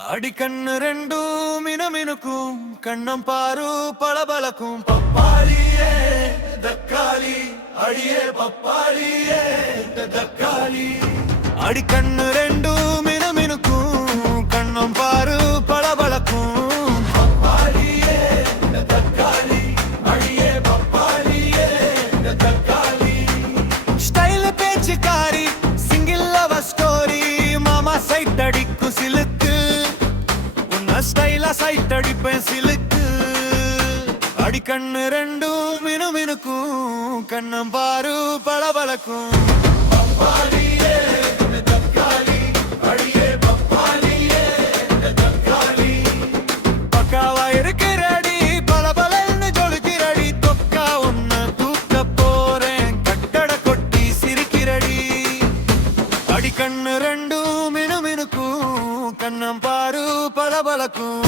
அடிக்கண்ணு ரெண்டும் மினுமினுக்கும் கண்ணம் பாரு பளபளக்கும் பப்பாளியே தக்காளி அடியே பப்பாளியே தக்காளி அடிக்கண்ணு ரெண்டும் மினுமினுக்கும் கண்ணம் பாரு பளபளக்கும் பப்பாளியே தக்காளி அடியே பப்பாளியே தக்காளி ஸ்டைல் பேச்சுக்காரி சிங்கிள் லவ் ஸ்டோரி மாமா சைட் அடிக்கும் சிலுக்கு ஸ்டைலா சைட் அடிப்பேன் சிலுக்கு அடிக்கண்ணு ரெண்டும் மினுமினுக்கும் கண்ணம் பாரு பளபளக்கும் பப்பாளியே தக்காளி அடியே பப்பாளியே தக்காளி பக்காவா இருக்கிறடி பளபளன்னு ஜொலிக்கிறடி தொக்கா உன்ன தூக்க போறேன் கட்டட கொட்டி சிரிக்கிறடி அடிக்கண்ணு ரெண்டும் மினுமினுக்கும் கண்ணம் பாரு பளபளக்கும்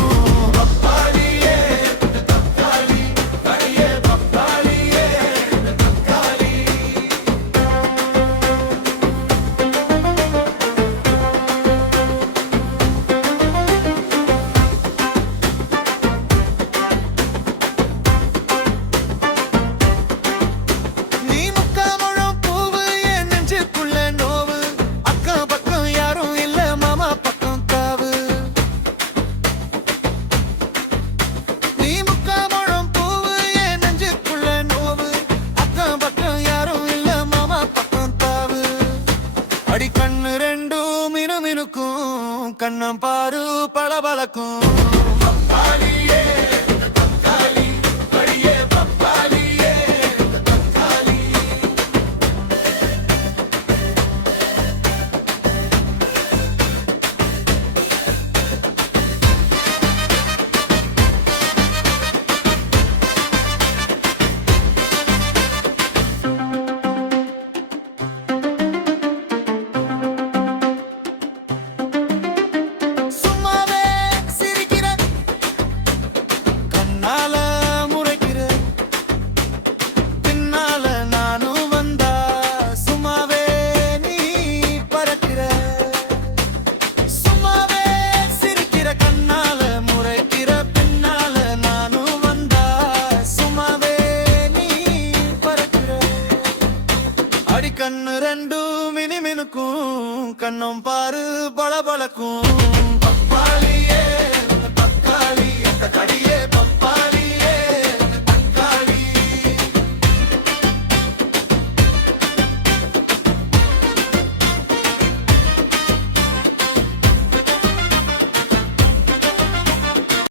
பப்பாளியே தக்காளி அடியே பப்பாளியே தக்காளி நீ முக்காமழம் பூவு என் நெஞ்சுக்குள்ள நோவு அக்கம் பக்கம் யாரும் இல்ல மாமா பக்கம் தாவு நீ முக்காமழம் பூவு என் நெஞ்சுக்குள்ள நோவு அக்கம் பக்கம் யாரும் இல்ல மாமா பக்கம் தாவு அடிக்கண்ணு ரெண்டும் மினுமினுக்கும் கண்ணம் பாரு பளபளக்கும் பப்பாளியே தக்காளி அடியே பப்பாளியே தக்காளி சும்மாவே சிரிக்கிற கண்ணால முறைக்கிற பின்னால நானும் வந்தா சும்மாவே நீ பறக்கிற சும்மாவே சிரிக்கிற கண்ணால முறைக்கிற பின்னால நானும் வந்தா சும்மாவே நீ பறக்கிற அடிக்கண்ணு ரெண்டும் மினுமினுக்கும் கண்ணம் பாரு பளபளக்கும்